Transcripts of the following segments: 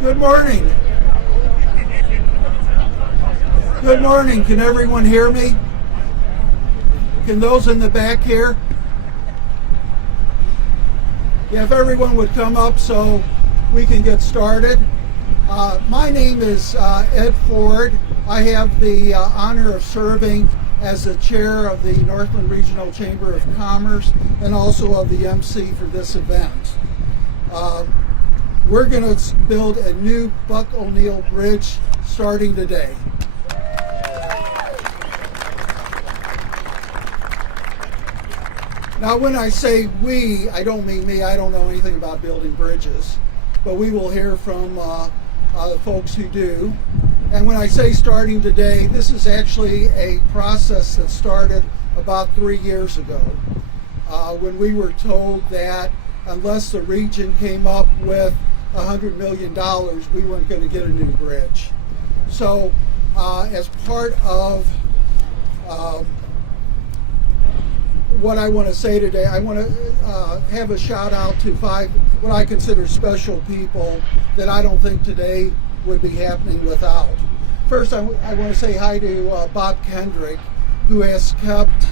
Good morning. Good morning. Can everyone hear me? Can those in the back hear? Yeah, if everyone would come up so we can get started. My name is Ed Ford. I have the honor of serving as the chair of the Northland Regional Chamber of Commerce and also of the MC for this event. We're going to build a new Buck O'Neill Bridge starting today. Now when I say we, I don't mean me. I don't know anything about building bridges, but we will hear from the folks who do. And when I say starting today, this is actually a process that started about 3 years ago when we were told that unless the region came up with $100 million, we weren't going to get a new bridge. So as part of what I want to say today, I want to have a shout out to 5 what I consider special people that I don't think today would be happening without. First, I want to say hi to Bob Kendrick, who has kept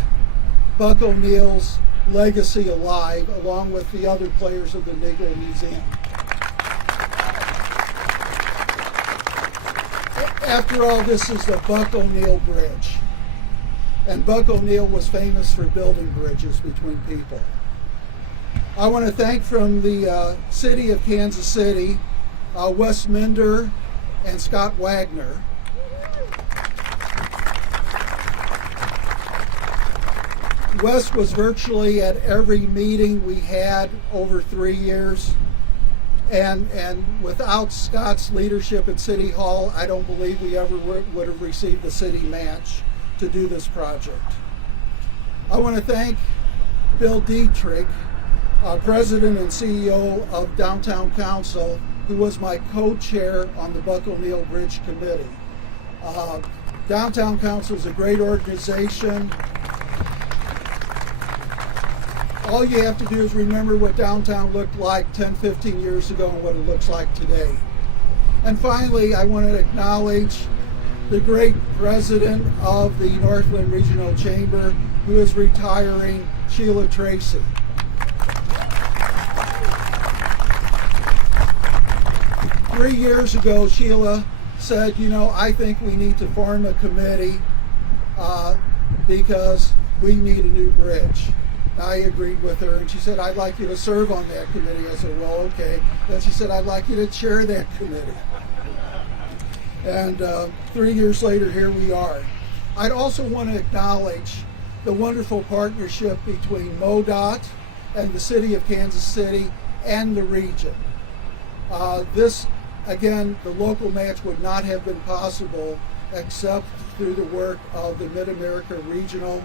Buck O'Neill's legacy alive along with the other players of the TWA Museum. After all, this is the Buck O'Neill Bridge. And Buck O'Neill was famous for building bridges between people. I want to thank from the city of Kansas City, Wes Minder and Scott Wagner. Wes was virtually at every meeting we had over 3 years. And without Scott's leadership at City Hall, I don't believe we ever would have received a city match to do this project. I want to thank Bill Dietrich, President and CEO of Downtown Council, who was my co-chair on the Buck O'Neill Bridge Committee. Downtown Council is a great organization. All you have to do is remember what downtown looked like 10, 15 years ago and what it looks like today. And finally, I want to acknowledge the great president of the Northland Regional Chamber, who is retiring, Sheila Tracy. Three years ago, Sheila said, you know, I think we need to form a committee because we need a new bridge. I agreed with her, and she said, I'd like you to serve on that committee. I said, well, okay. Then she said, I'd like you to chair that committee. And 3 years later, here we are. I'd also want to acknowledge the wonderful partnership between MoDOT and the city of Kansas City and the region. This, again, the local match would not have been possible except through the work of the Mid-America Regional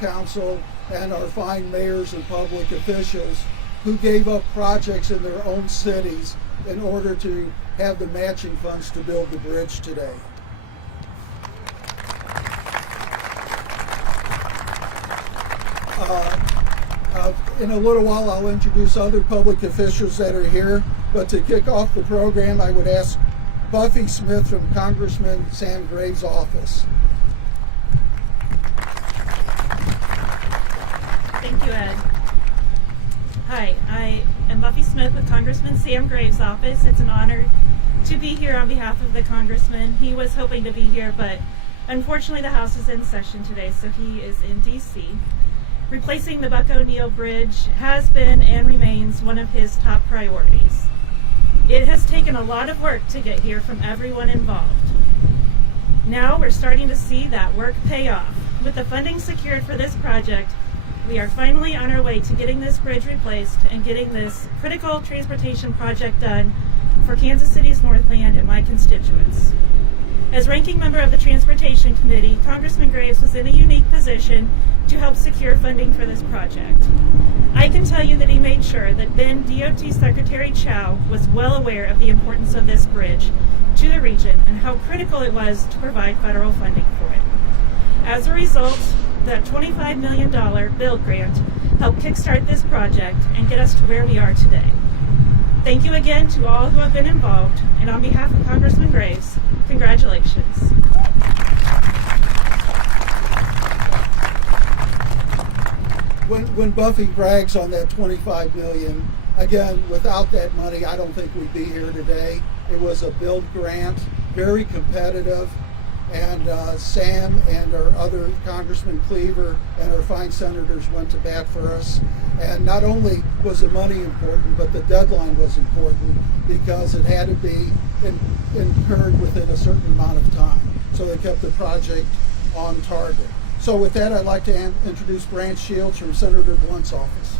Council and our fine mayors and public officials who gave up projects in their own cities in order to have the matching funds to build the bridge today. In a little while I'll introduce other public officials that are here, but to kick off the program I would ask Buffy Smith from Congressman Sam Graves' office. Thank you, Ed. Hi, I am Buffy Smith with Congressman Sam Graves' office. It's an honor to be here on behalf of the Congressman. He was hoping to be here, but unfortunately the House is in session today, so he is in D.C. Replacing the Buck O'Neill Bridge has been and remains one of his top priorities. It has taken a lot of work to get here from everyone involved. Now we're starting to see that work pay off. With the funding secured for this project, we are finally on our way to getting this bridge replaced and getting this critical transportation project done for Kansas City's Northland and my constituents. As ranking member of the Transportation Committee, Congressman Graves was in a unique position to help secure funding for this project. I can tell you that he made sure that then DOT Secretary Chow was well aware of the importance of this bridge to the region and how critical it was to provide federal funding for it. As a result, that $25 million build grant helped kickstart this project and get us to where we are today. Thank you again to all who have been involved, and on behalf of Congressman Graves, congratulations. When Buffy brags on that $25 million, again, without that money, I don't think we'd be here today. It was a build grant, very competitive. And Sam and our other Congressman Cleaver and our fine senators went to bat for us. And not only was the money important, but the deadline was important because it had to be incurred within a certain amount of time. So they kept the project on target. So with that, I'd like to introduce Branch Shields from Senator Blunt's office.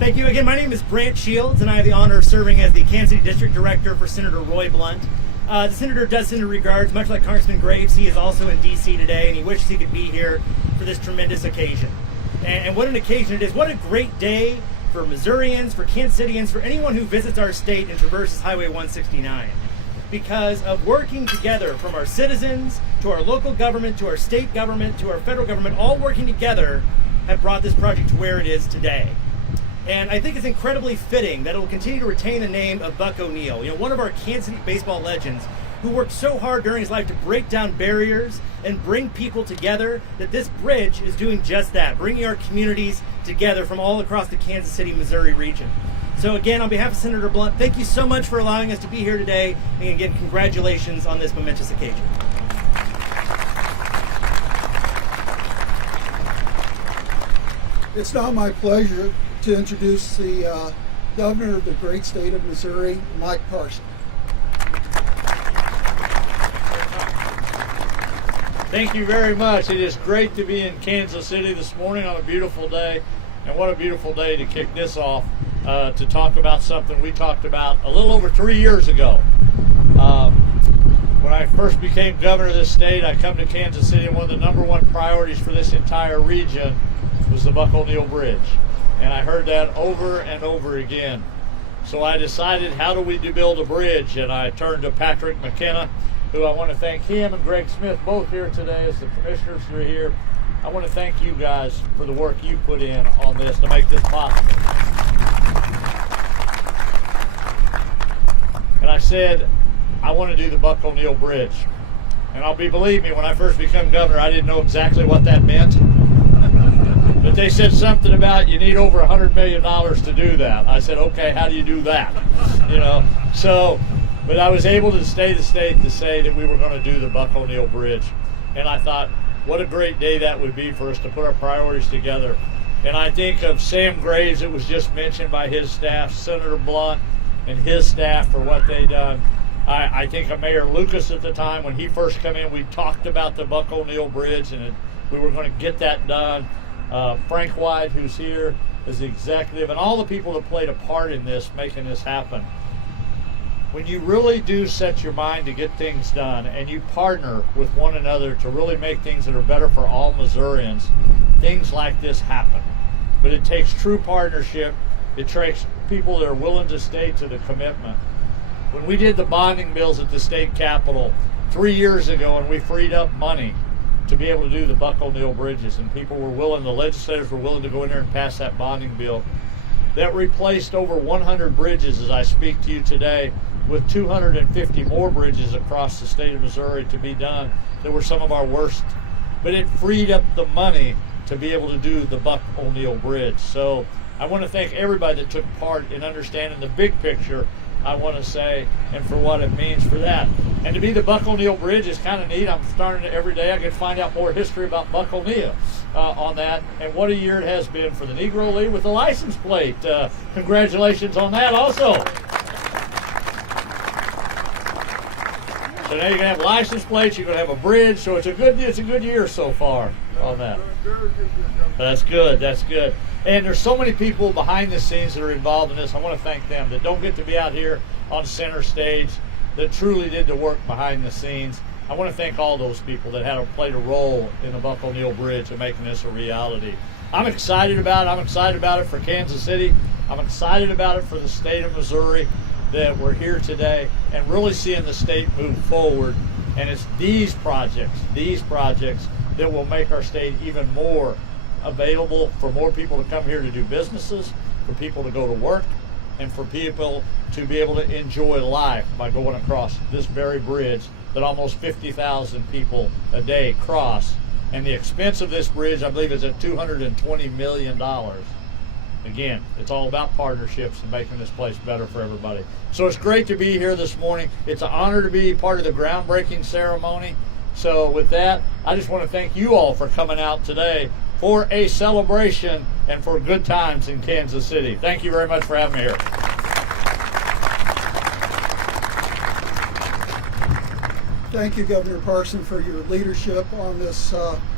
Thank you again. My name is Brant Shields, and I have the honor of serving as the Kansas City District Director for Senator Roy Blunt. The Senator does send regards, much like Congressman Graves. He is also in D.C. today, and he wishes he could be here for this tremendous occasion. And what an occasion it is. What a great day for Missourians, for Kansas Cityans, for anyone who visits our state and traverses Highway 169. Because of working together, from our citizens, to our local government, to our state government, to our federal government, all working together have brought this project to where it is today. And I think it's incredibly fitting that it will continue to retain the name of Buck O'Neill, one of our Kansas City baseball legends who worked so hard during his life to break down barriers and bring people together, that this bridge is doing just that, bringing our communities together from all across the Kansas City, Missouri region. So again, on behalf of Senator Blunt, thank you so much for allowing us to be here today, and again, congratulations on this momentous occasion. It's now my pleasure to introduce the governor of the great state of Missouri, Mike Parson. Thank you very much. It is great to be in Kansas City this morning on a beautiful day. And what a beautiful day to kick this off, to talk about something we talked about a little over 3 years ago. When I first became governor of this state, I come to Kansas City, and one of the number one priorities for this entire region was the Buck O'Neil Bridge. And I heard that over and over again. So I decided, how do we build a bridge? And I turned to Patrick McKenna, who I want to thank him and Greg Smith, both here today as the commissioners who are here. I want to thank you guys for the work you put in on this to make this possible. And I said, I want to do the Buck O'Neil Bridge. And believe me, when I first became governor, I didn't know exactly what that meant. But they said something about you need over $100 million to do that. I said, okay, how do you do that? But I was able to stay the state to say that we were going to do the Buck O'Neil Bridge. And I thought, what a great day that would be for us to put our priorities together. And I think of Sam Graves, it was just mentioned by his staff, Senator Blunt and his staff for what they done. I think of Mayor Lucas at the time when he first came in. We talked about the Buck O'Neil Bridge, and we were going to get that done. Frank White, who's here, is the executive, and all the people that played a part in this, making this happen. When you really do set your mind to get things done, and you partner with one another to really make things that are better for all Missourians, things like this happen. But it takes true partnership. It takes people that are willing to stay to the commitment. When we did the bonding bills at the state capitol 3 years ago, and we freed up money to be able to do the Buck O'Neil bridges, and people were willing, the legislators were willing to go in there and pass that bonding bill, that replaced over 100 bridges as I speak to you today, with 250 more bridges across the state of Missouri to be done that were some of our worst. But it freed up the money to be able to do the Buck O'Neil Bridge. So I want to thank everybody that took part in understanding the big picture, I want to say, and for what it means for that. And to be the Buck O'Neil Bridge is kind of neat. I'm starting it every day. I get to find out more history about Buck O'Neil on that, and what a year it has been for the Negro League with the license plate. Congratulations on that also. So now you're gonna have license plates. You're gonna have a bridge. So it's a good year so far on that. That's good. That's good. And there's so many people behind the scenes that are involved in this. I want to thank them that don't get to be out here on center stage, that truly did the work behind the scenes. I want to thank all those people that played a role in the Buck O'Neil Bridge and making this a reality. I'm excited about it. I'm excited about it for Kansas City. I'm excited about it for the state of Missouri, that we're here today and really seeing the state move forward. And it's these projects that will make our state even more available for more people to come here to do businesses, for people to go to work, and for people to be able to enjoy life by going across this very bridge that almost 50,000 people a day cross. And the expense of this bridge, I believe, is at $220 million. Again, it's all about partnerships and making this place better for everybody. So it's great to be here this morning. It's an honor to be part of the groundbreaking ceremony. So with that, I just want to thank you all for coming out today for a celebration and for good times in Kansas City. Thank you very much for having me here. Thank you, Governor Parson, for your leadership on this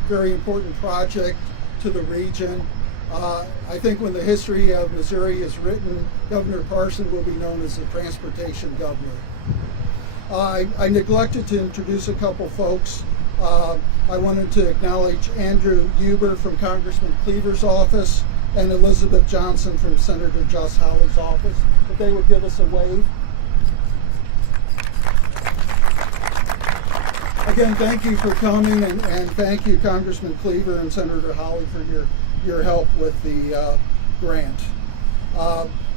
very important project to the region. I think when the history of Missouri is written, Governor Parson will be known as the transportation governor. I neglected to introduce a couple folks. I wanted to acknowledge Andrew Huber from Congressman Cleaver's office and Elizabeth Johnson from Senator Josh Hawley's office, if they would give us a wave. Again, thank you for coming, and thank you, Congressman Cleaver and Senator Hawley, for your help with the grant.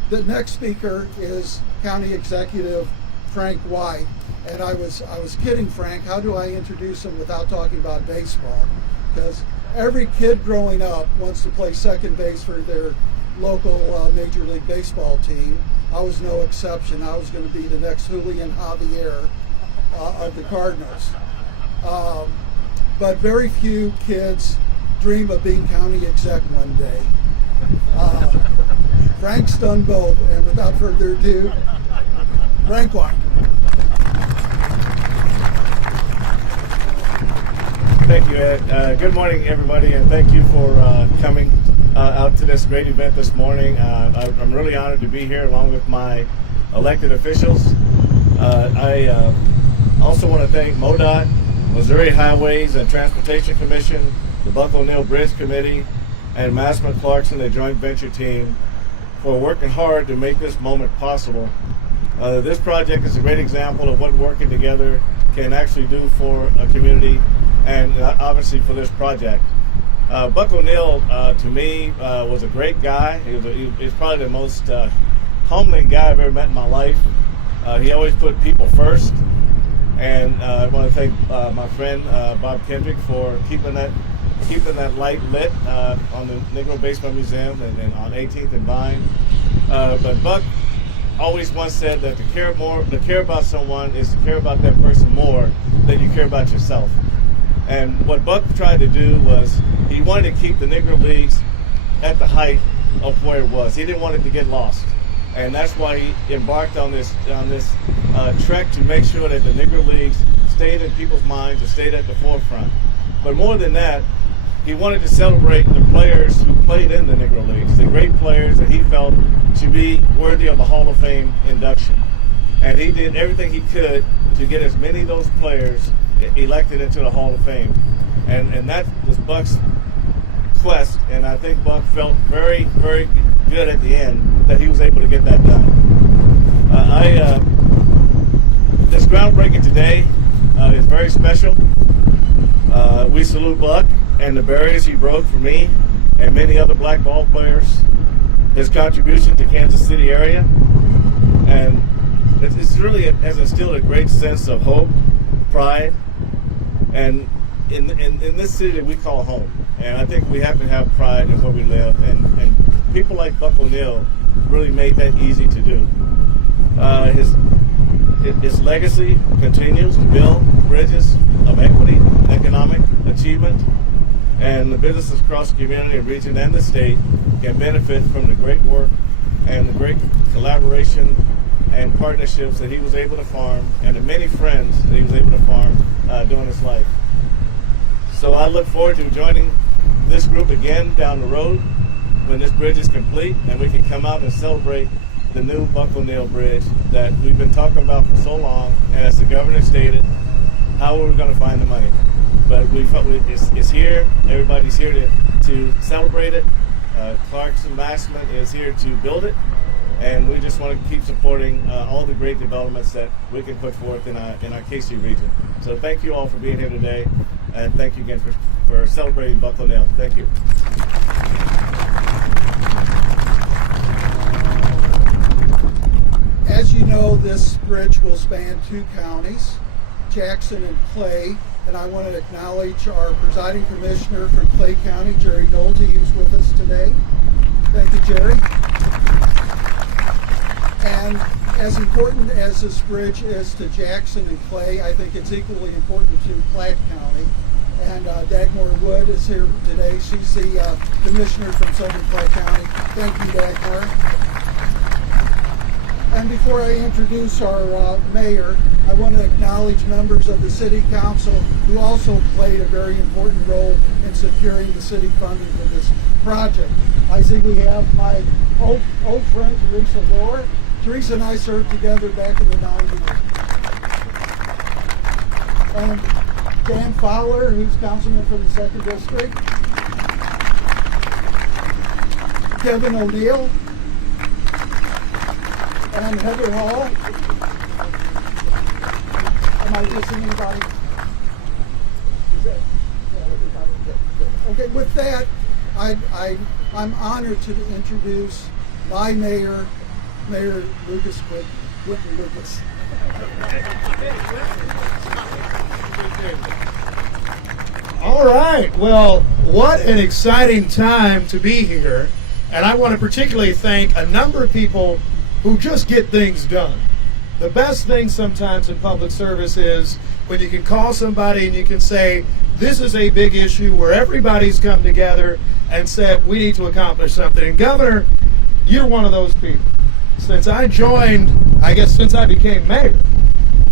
The next speaker is County Executive Frank White, and I was kidding Frank. How do I introduce him without talking about baseball? Because every kid growing up wants to play second base for their local Major League Baseball team. I was no exception. I was going to be the next Julian Javier of the Cardinals. But very few kids dream of being county exec one day. Frank's done both, and without further ado, Frank Walker. Thank you, Ed. Good morning, everybody, and thank you for coming out to this great event this morning. I'm really honored to be here along with my elected officials. I also want to thank MoDOT, Missouri Highways and Transportation Commission, the Buck O'Neill Bridge Committee, and Massman Clarkson, the joint venture team, for working hard to make this moment possible. This project is a great example of what working together can actually do for a community, and obviously for this project. Buck O'Neill, to me, was a great guy. He's probably the most humbling guy I've ever met in my life. He always put people first, and I want to thank my friend Bob Kendrick for keeping that light lit on the Negro Basement Museum and on 18th and Vine. But Buck always once said that to care about someone is to care about that person more than you care about yourself. And what Buck tried to do was he wanted to keep the Negro Leagues at the height of where it was. He didn't want it to get lost. And that's why he embarked on this trek to make sure that the Negro Leagues stayed in people's minds and stayed at the forefront. But more than that, he wanted to celebrate the players who played in the Negro Leagues, the great players that he felt should be worthy of the Hall of Fame induction. And he did everything he could to get as many of those players elected into the Hall of Fame. And that was Buck's quest, and I think Buck felt very, very good at the end that he was able to get that done. This groundbreaking today is very special. We salute Buck and the barriers he broke for me and many other black ball players, his contribution to Kansas City area, and it's really has instilled a great sense of hope, pride, and in this city that we call home. And I think we have to have pride in where we live, and people like Buck O'Neill really made that easy to do. His legacy continues to build bridges of equity, economic achievement, and the businesses across the community and region and the state can benefit from the great work and the great collaboration and partnerships that he was able to farm, and the many friends that he was able to farm during his life. So I look forward to joining this group again down the road when this bridge is complete and we can come out and celebrate the new Buck O'Neill Bridge that we've been talking about for so long. And as the governor stated, how are we going to find the money? But it's here. Everybody's here to celebrate it. Clarkson Massman is here to build it. And we just want to keep supporting all the great developments that we can put forth in our KC region. So thank you all for being here today, and thank you again for celebrating Buck O'Neill. Thank you. As you know, this bridge will span 2 counties, Jackson and Clay, and I want to acknowledge our presiding commissioner from Clay County, Jerry Nolte, who's with us today. Thank you, Jerry. And as important as this bridge is to Jackson and Clay, I think it's equally important to Platte County. And Dagmar Wood is here today. She's the commissioner from Southern Platte County. Thank you, Dagmar. And before I introduce our mayor, I want to acknowledge members of the City Council who also played a very important role in securing the city funding for this project. I see we have my old friend, Teresa Lohr. Teresa and I served together back in the 90s. And Dan Fowler, who's councilman from the 2nd District. Kevin O'Neill. And Heather Hall. Am I missing anybody? Okay, with that, I'm honored to introduce my mayor, Mayor Lucas Whitney Lucas. All right. Well, what an exciting time to be here. And I want to particularly thank a number of people who just get things done. The best thing sometimes in public service is when you can call somebody and you can say, this is a big issue where everybody's come together and said, we need to accomplish something. And Governor, you're one of those people. Since I joined, I guess since I became mayor,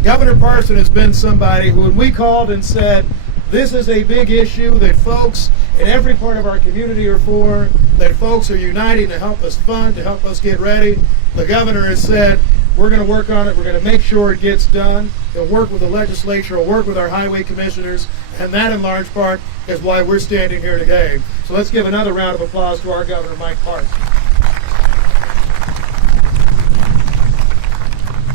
Governor Parson has been somebody who, when we called and said, this is a big issue that folks in every part of our community are for, that folks are uniting to help us fund, to help us get ready, the governor has said, we're going to work on it, we're going to make sure it gets done. He'll work with the legislature, he'll work with our highway commissioners, and that in large part is why we're standing here today. So let's give another round of applause to our Governor, Mike Parson.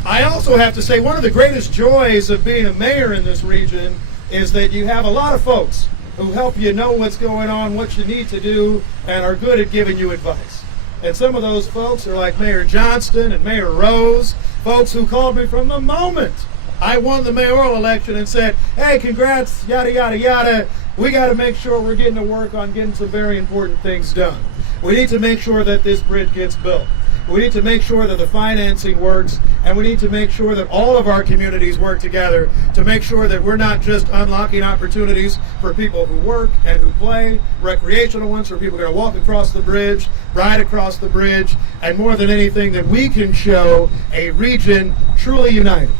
I also have to say, one of the greatest joys of being a mayor in this region is that you have a lot of folks who help you know what's going on, what you need to do, and are good at giving you advice. And some of those folks are like Mayor Johnston and Mayor Rose, folks who called me from the moment I won the mayoral election and said, hey, congrats, yada, yada, yada. We got to make sure we're getting to work on getting some very important things done. We need to make sure that this bridge gets built. We need to make sure that the financing works, and we need to make sure that all of our communities work together to make sure that we're not just unlocking opportunities for people who work and who play, recreational ones for people who are going to walk across the bridge, ride across the bridge, and more than anything, that we can show a region truly united.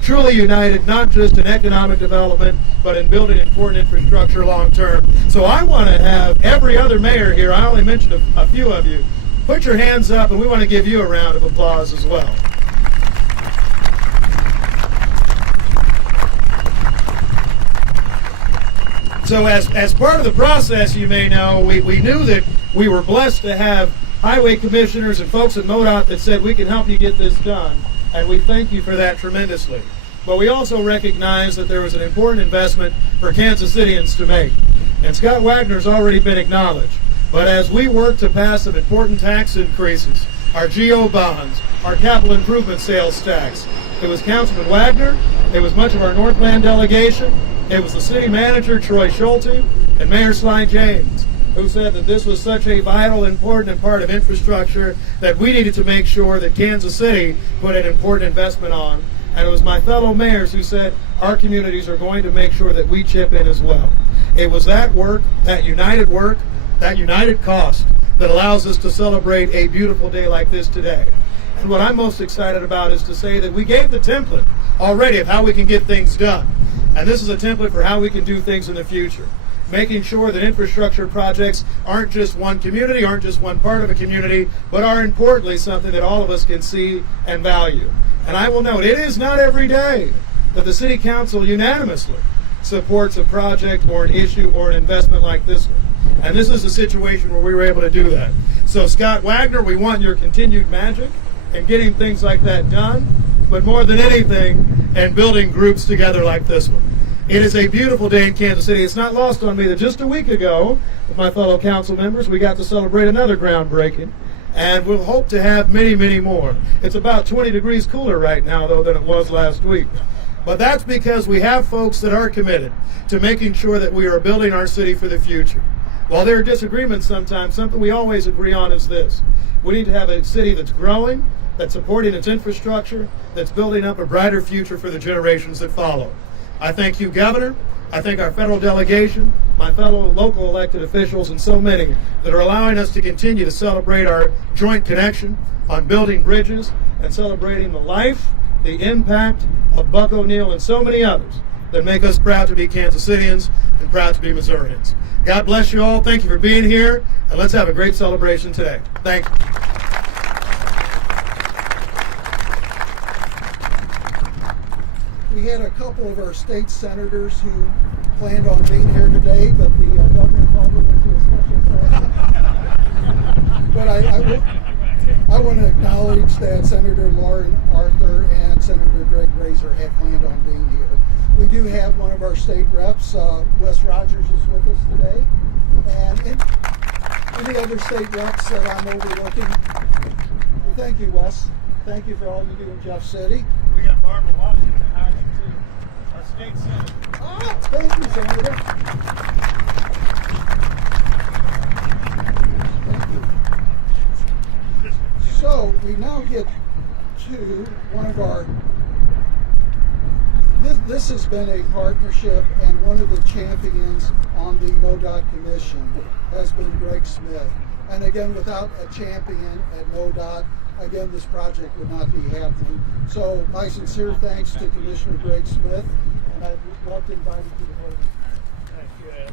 Truly united, not just in economic development, but in building important infrastructure long term. So I want to have every other mayor here, I only mentioned a few of you, put your hands up, and we want to give you a round of applause as well. So as part of the process, you may know, we knew that we were blessed to have highway commissioners and folks at MoDOT that said we can help you get this done, and we thank you for that tremendously. But we also recognize that there was an important investment for Kansas Cityans to make, and Scott Wagner's already been acknowledged. But as we work to pass some important tax increases, our GO bonds, our capital improvement sales tax, it was Councilman Wagner, it was much of our Northland delegation, it was the city manager, Troy Schulte, and Mayor Sly James, who said that this was such a vital, important part of infrastructure that we needed to make sure that Kansas City put an important investment on. And it was my fellow mayors who said our communities are going to make sure that we chip in as well. It was that work, that united cost, that allows us to celebrate a beautiful day like this today. And what I'm most excited about is to say that we gave the template already of how we can get things done. And this is a template for how we can do things in the future. Making sure that infrastructure projects aren't just one community, aren't just one part of a community, but are importantly something that all of us can see and value. And I will note, it is not every day that the City Council unanimously supports a project or an issue or an investment like this one. And this is a situation where we were able to do that. So Scott Wagner, we want your continued magic in getting things like that done, but more than anything, in building groups together like this one. It is a beautiful day in Kansas City. It's not lost on me that just a week ago, with my fellow council members, we got to celebrate another groundbreaking, and we'll hope to have many, many more. It's about 20 degrees cooler right now, though, than it was last week. But that's because we have folks that are committed to making sure that we are building our city for the future. While there are disagreements sometimes, something we always agree on is this. We need to have a city that's growing, that's supporting its infrastructure, that's building up a brighter future for the generations that follow. I thank you, Governor. I thank our federal delegation, my fellow local elected officials, and so many that are allowing us to continue to celebrate our joint connection on building bridges and celebrating the life, the impact of Buck O'Neill and so many others that make us proud to be Kansas Cityans and proud to be Missourians. God bless you all. Thank you for being here, and let's have a great celebration today. Thank you. We had a couple of our state senators who planned on being here today, but the governor called them into a special session. But I want to acknowledge that Senator Lauren Arthur and Senator Greg Razor have planned on being here. We do have one of our state reps, Wes Rogers, is with us today, and any other state reps that I'm overlooking. Well, thank you, Wes. Thank you for all you do in Jeff City. We got Barbara Washington hired too, our state senator. Oh, thank you, Senator. Thank you. So we now get to one of our. This is been a partnership, and one of the champions on the MoDOT Commission has been Greg Smith. And again, without a champion at MoDOT, again, this project would not be happening. So my sincere thanks to Commissioner Greg Smith, and I'd love to invite you to the podium. Thank you, Ed.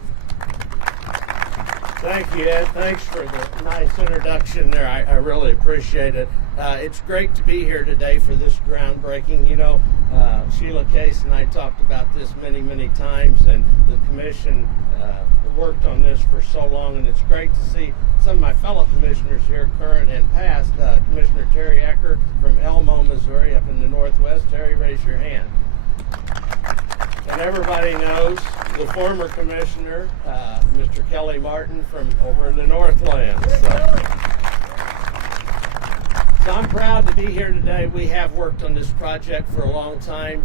Thank you, Ed. Thanks for the nice introduction there. I really appreciate it. It's great to be here today for this groundbreaking. You know, Sheila Case and I talked about this many, many times, and the commission worked on this for so long, and it's great to see some of my fellow commissioners here, current and past. Commissioner Terry Ecker from Elmo, Missouri, up in the Northwest. Terry, raise your hand. And everybody knows the former commissioner, Mr. Kelly Martin from over in the Northlands. So I'm proud to be here today. We have worked on this project for a long time.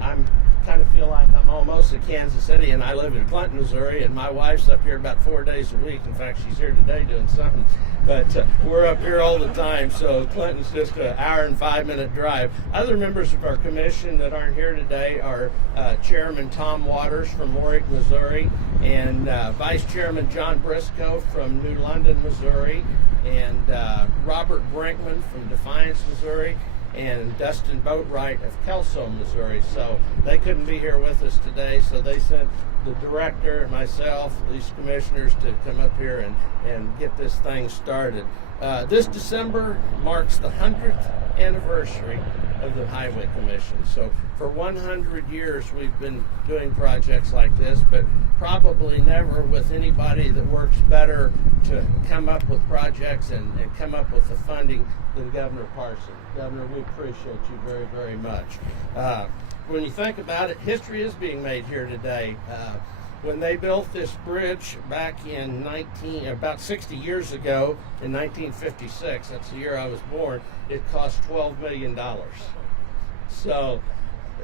I'm kind of feel like I'm almost at Kansas City, and I live in Clinton, Missouri, and my wife's up here about 4 days a week. In fact, she's here today doing something, but we're up here all the time, so Clinton's just an hour and 5-minute drive. Other members of our commission that aren't here today are Chairman Tom Waters from Warwick, Missouri, and Vice Chairman John Briscoe from New London, Missouri, and Robert Brinkman from Defiance, Missouri, and Dustin Boatwright of Kelso, Missouri. So they couldn't be here with us today, so they sent the director, myself, these commissioners to come up here and get this thing started. This December marks the 100th anniversary of the Highway Commission. So for 100 years we've been doing projects like this, but probably never with anybody that works better to come up with projects and come up with the funding than Governor Parson. Governor, we appreciate you very, very much. When you think about it, history is being made here today. When they built this bridge back in about 60 years ago, in 1956, that's the year I was born, it cost $12 million. So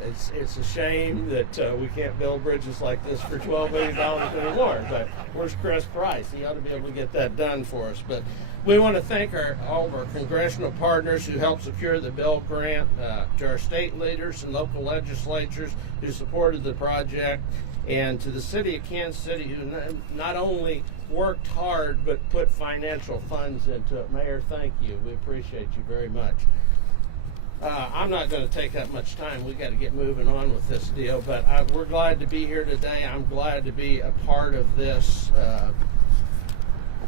it's a shame that we can't build bridges like this for $12 million anymore. But where's Chris Price? He ought to be able to get that done for us. But we want to thank all of our congressional partners who helped secure the bill grant, to our state leaders and local legislatures who supported the project, and to the city of Kansas City who not only worked hard but put financial funds into it. Mayor, thank you. We appreciate you very much. I'm not going to take up much time. We got to get moving on with this deal, but we're glad to be here today. I'm glad to be a part of this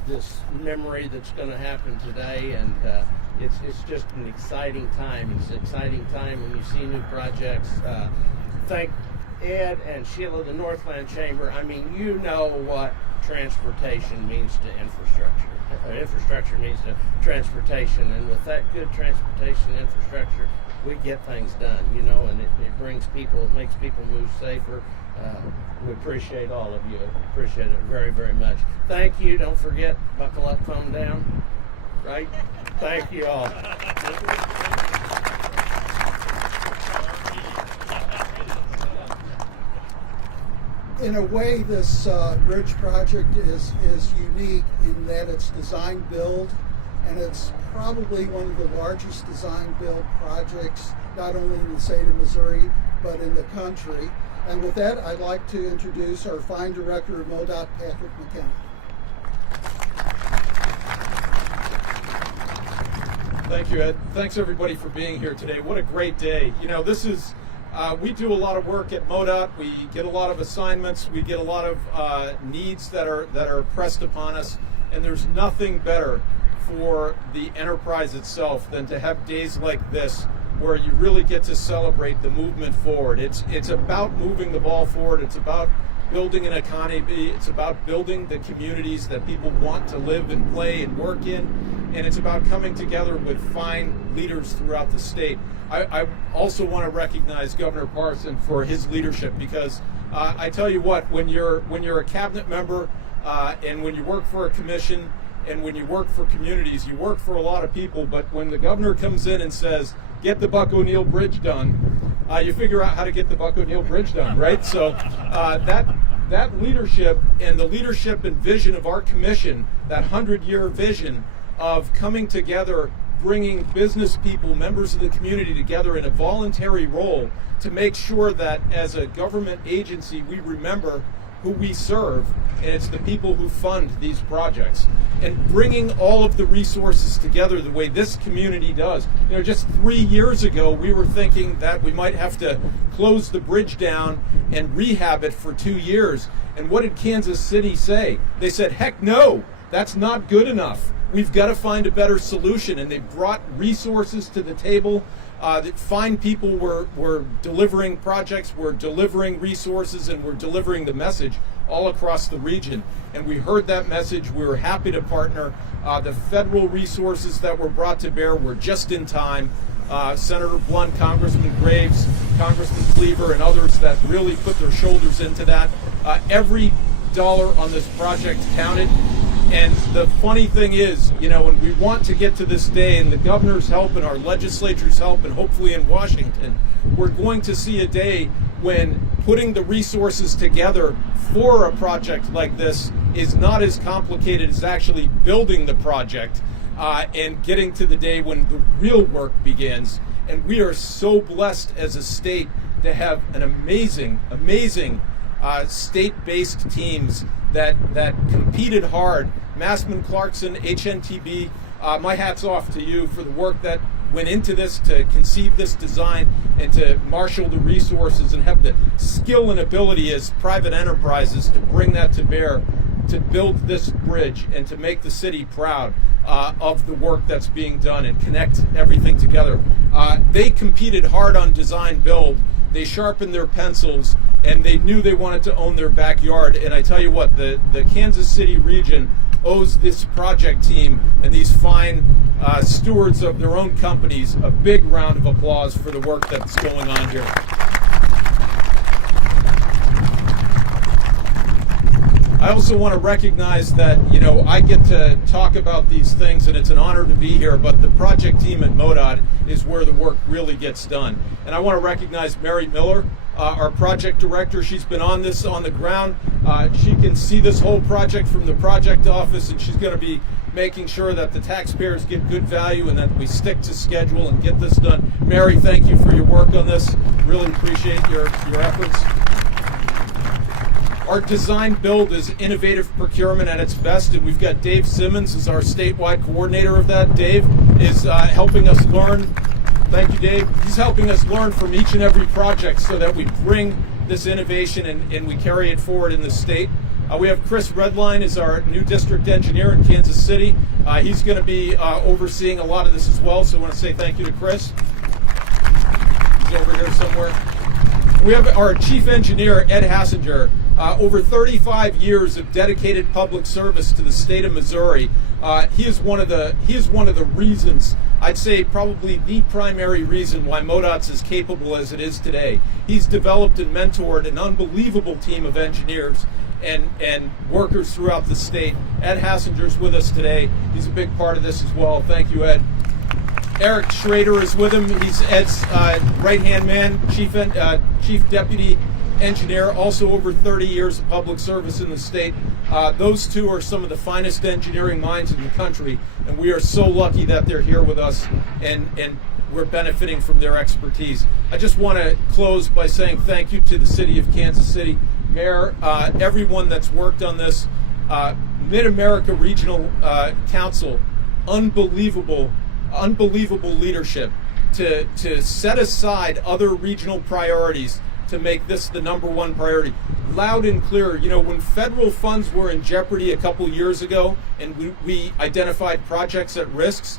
this memory that's going to happen today, and it's just an exciting time. It's an exciting time when you see new projects. Thank Ed and Sheila, the Northland Chamber. I mean, you know what transportation means to infrastructure. Infrastructure means to transportation, and with that good transportation infrastructure, we get things done, you know, and it brings people, it makes people move safer. We appreciate all of you. Appreciate it very, very much. Thank you. Don't forget, buckle up, calm down. Right? Thank you all. In a way, this bridge project is unique in that it's design build, and it's probably one of the largest design build projects, not only in the state of Missouri, but in the country. And with that, I'd like to introduce our fine director of MoDOT, Patrick McKenna. Thank you, Ed. Thanks everybody for being here today. What a great day. You know, this is, we do a lot of work at MoDOT. We get a lot of assignments. We get a lot of needs that are pressed upon us. And there's nothing better for the enterprise itself than to have days like this where you really get to celebrate the movement forward. It's about moving the ball forward. It's about building an economy. It's about building the communities that people want to live and play and work in. And it's about coming together with fine leaders throughout the state. I also want to recognize Governor Parson for his leadership, because I tell you what, when you're a cabinet member and when you work for a commission and when you work for communities, you work for a lot of people. But when the governor comes in and says, get the Buck O'Neill Bridge done, you figure out how to get the Buck O'Neill Bridge done, right? So that leadership and the leadership and vision of our commission, that 100-year vision of coming together bringing business people, members of the community together in a voluntary role to make sure that as a government agency we remember who we serve, and it's the people who fund these projects. And bringing all of the resources together the way this community does. You know, just 3 years ago, we were thinking that we might have to close the bridge down and rehab it for 2 years. And what did Kansas City say? They said, heck no, that's not good enough. We've got to find a better solution. And they brought resources to the table. That fine people were delivering projects, were delivering resources, and were delivering the message all across the region. And we heard that message. We were happy to partner. The federal resources that were brought to bear were just in time. Senator Blunt, Congressman Graves, Congressman Cleaver, and others that really put their shoulders into that. Every dollar on this project counted. And the funny thing is, you know, when we want to get to this day, and the governor's help and our legislature's help, and hopefully in Washington, we're going to see a day when putting the resources together for a project like this is not as complicated as actually building the project and getting to the day when the real work begins. And we are so blessed as a state to have an amazing state-based teams that competed hard. Massman Clarkson, HNTB, my hat's off to you for the work that went into this to conceive this design and to marshal the resources and have the skill and ability as private enterprises to bring that to bear to build this bridge and to make the city proud of the work that's being done and connect everything together. They competed hard on design build. They sharpened their pencils, and they knew they wanted to own their backyard. And I tell you what, the Kansas City region owes this project team and these fine stewards of their own companies a big round of applause for the work that's going on here. I also want to recognize that, you know, I get to talk about these things and it's an honor to be here, but the project team at MoDOT is where the work really gets done. And I want to recognize Mary Miller, our project director. She's been on this on the ground. She can see this whole project from the project office, and she's going to be making sure that the taxpayers get good value and that we stick to schedule and get this done. Mary, thank you for your work on this. Really appreciate your efforts. Our design build is innovative procurement at its best, and we've got Dave Simmons as our statewide coordinator of that. Dave is helping us learn. Thank you, Dave. He's helping us learn from each and every project so that we bring this innovation and we carry it forward in the state. We have Chris Redline as our new district engineer in Kansas City. He's going to be overseeing a lot of this as well, so I want to say thank you to Chris. He's over here somewhere. We have our chief engineer, Ed Hassinger. Over 35 years of dedicated public service to the state of Missouri. He is one of the reasons, I'd say probably the primary reason why MoDOT's as capable as it is today. He's developed and mentored an unbelievable team of engineers and workers throughout the state. Ed Hassinger's with us today. He's a big part of this as well. Thank you, Ed. Eric Schrader is with him. He's Ed's right-hand man, chief deputy engineer, also over 30 years of public service in the state. Those two are some of the finest engineering minds in the country, and we are so lucky that they're here with us, and we're benefiting from their expertise. I just want to close by saying thank you to the city of Kansas City, Mayor, everyone that's worked on this, Mid-America Regional Council, unbelievable leadership to set aside other regional priorities to make this the #1 priority. Loud and clear, you know, when federal funds were in jeopardy a couple years ago and we identified projects at risks,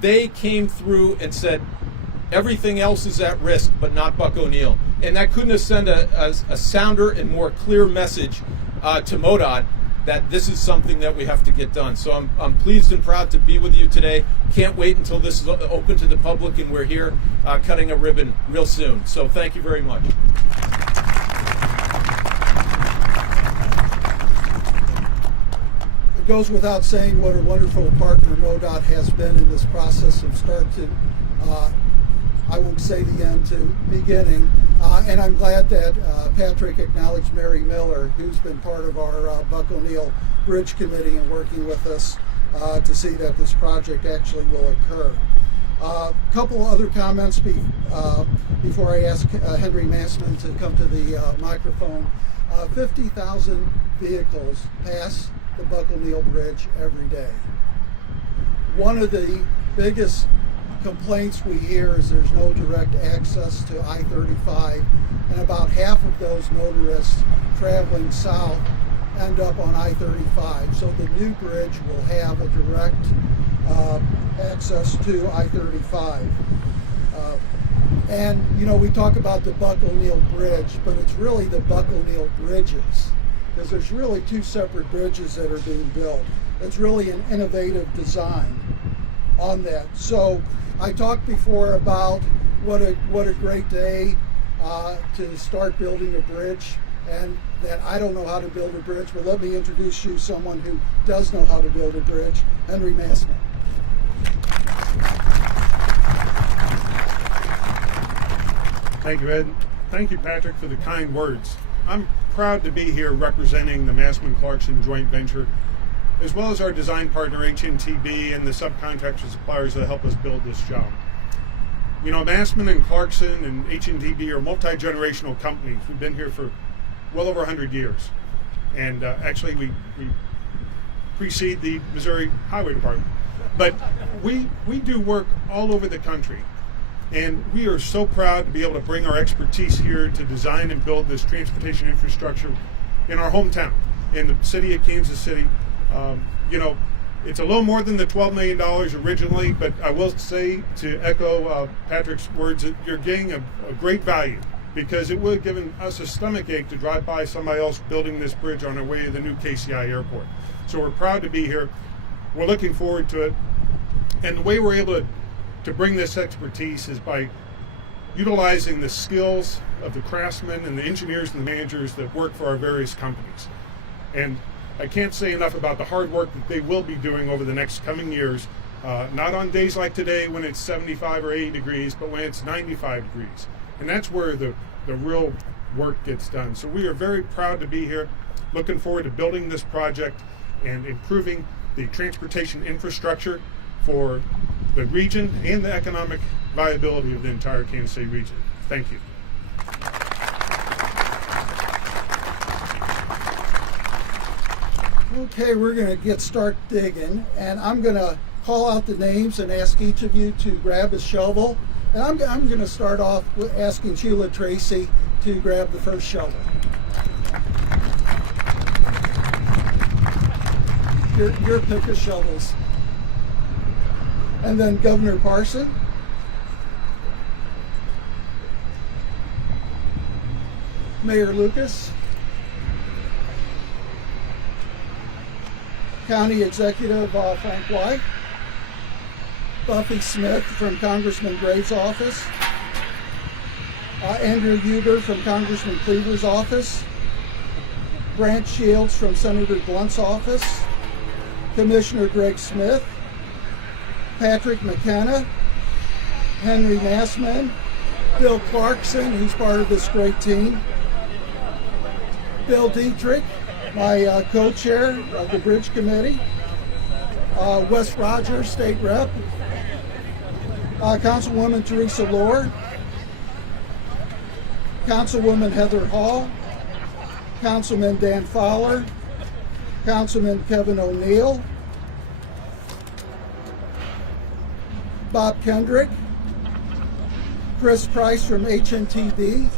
they came through and said, everything else is at risk, but not Buck O'Neill. And that couldn't have sent a sounder and more clear message to MoDOT that this is something that we have to get done. So I'm pleased and proud to be with you today. Can't wait until this is open to the public and we're here cutting a ribbon real soon. So thank you very much. It goes without saying what a wonderful partner MoDOT has been in this process from start to, I won't say the end, to beginning. And I'm glad that Patrick acknowledged Mary Miller, who's been part of our Buck O'Neill Bridge Committee and working with us to see that this project actually will occur. A couple other comments before I ask Henry Massman to come to the microphone. 50,000 vehicles pass the Buckle-Neal Bridge every day. One of the biggest complaints we hear is there's no direct access to I-35, and about half of those motorists traveling south end up on I-35. So the new bridge will have a direct access to I-35. And you know, we talk about the Buckle-Neal Bridge, but it's really the Buckle-Neal Bridges, because there's really two separate bridges that are being built. It's really an innovative design on that. So I talked before about what a great day to start building a bridge, and that I don't know how to build a bridge, but let me introduce you to someone who does know how to build a bridge, Henry Massman. Thank you, Ed. Thank you, Patrick, for the kind words. I'm proud to be here representing the Massman-Clarkson joint venture, as well as our design partner HNTB and the subcontractor suppliers that help us build this job. You know, Massman and Clarkson and HNTB are multi-generational companies. We've been here for well over 100 years. And actually, we precede the Missouri Highway Department. But we do work all over the country. And we are so proud to be able to bring our expertise here to design and build this transportation infrastructure in our hometown, in the city of Kansas City. You know, it's a little more than the $12 million originally, but I will say, to echo Patrick's words, that you're getting a great value, because it would have given us a stomach ache to drive by somebody else building this bridge on our way to the new KCI airport. So we're proud to be here. We're looking forward to it. And the way we're able to bring this expertise is by utilizing the skills of the craftsmen and the engineers and the managers that work for our various companies. And I can't say enough about the hard work that they will be doing over the next coming years, not on days like today when it's 75 or 80 degrees, but when it's 95 degrees. And that's where the real work gets done. So we are very proud to be here, looking forward to building this project and improving the transportation infrastructure for the region and the economic viability of the entire Kansas City region. Thank you. Okay, we're going to start digging, and I'm going to call out the names and ask each of you to grab a shovel. And I'm going to start off with asking Sheila Tracy to grab the first shovel. Your pick of shovels. And then Governor Parson. Mayor Lucas. County Executive Frank White. Buffy Smith from Congressman Graves' office. Andrew Huber from Congressman Cleaver's office. Brant Shields from Senator Blunt's office. Commissioner Greg Smith. Patrick McKenna, Henry Massman, Bill Clarkson, who's part of this great team, Bill Dietrich, my co-chair of the Bridge Committee, Wes Rogers, State Rep, Councilwoman Teresa Lohr, Councilwoman Heather Hall, Councilman Dan Fowler, Councilman Kevin O'Neill, Bob Kendrick, Chris Price from HNTB.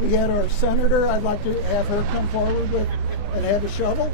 We had our senator. I'd like to have her come forward with and have a shovel.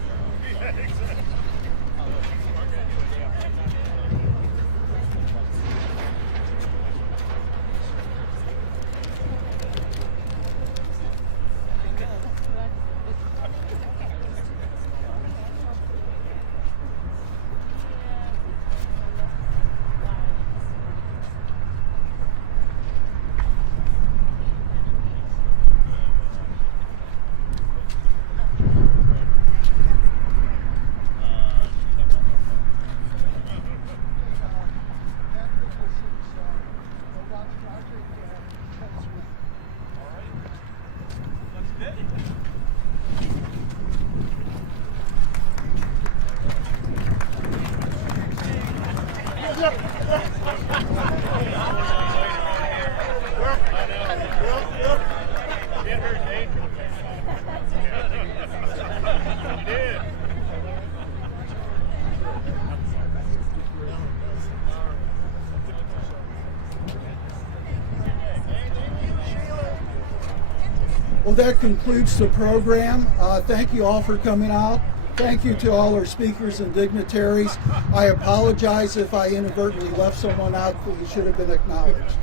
Well, that concludes the program. Thank you all for coming out. Thank you to all our speakers and dignitaries. I apologize if I inadvertently left someone out that should have been acknowledged.